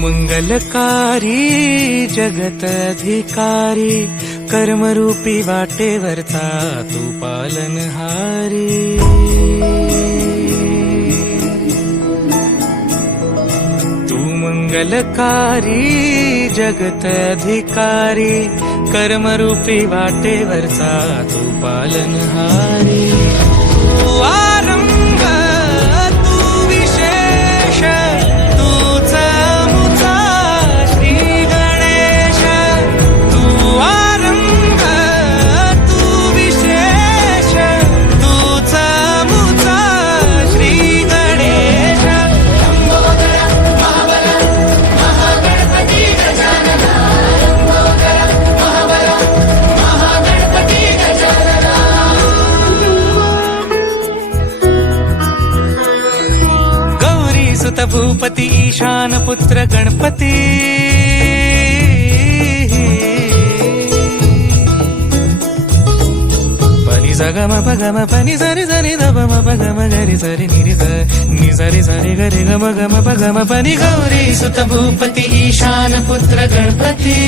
मंगलकारी जगत अधिकारी कर्मरूपी वाटेवरचा तू पालनहारी। तू मंगलकारी जगत अधिकारी कर्मरूपी वाटेवरचा तू पालनहारी। तू आरंभ तू विशेष तूच मुचा श्री गणेश। तू आरंभ तू विशेष तूच मुचा श्री गणेश। सुत भूपती ईशान पुत्र गणपती। पनी सगम पगम पनी सरी सरी दबम पगम गरी सरी निरी नि सरी सरी गरी गम गम पगम पनी। गौरी सुत भूपती ईशान पुत्र गणपती।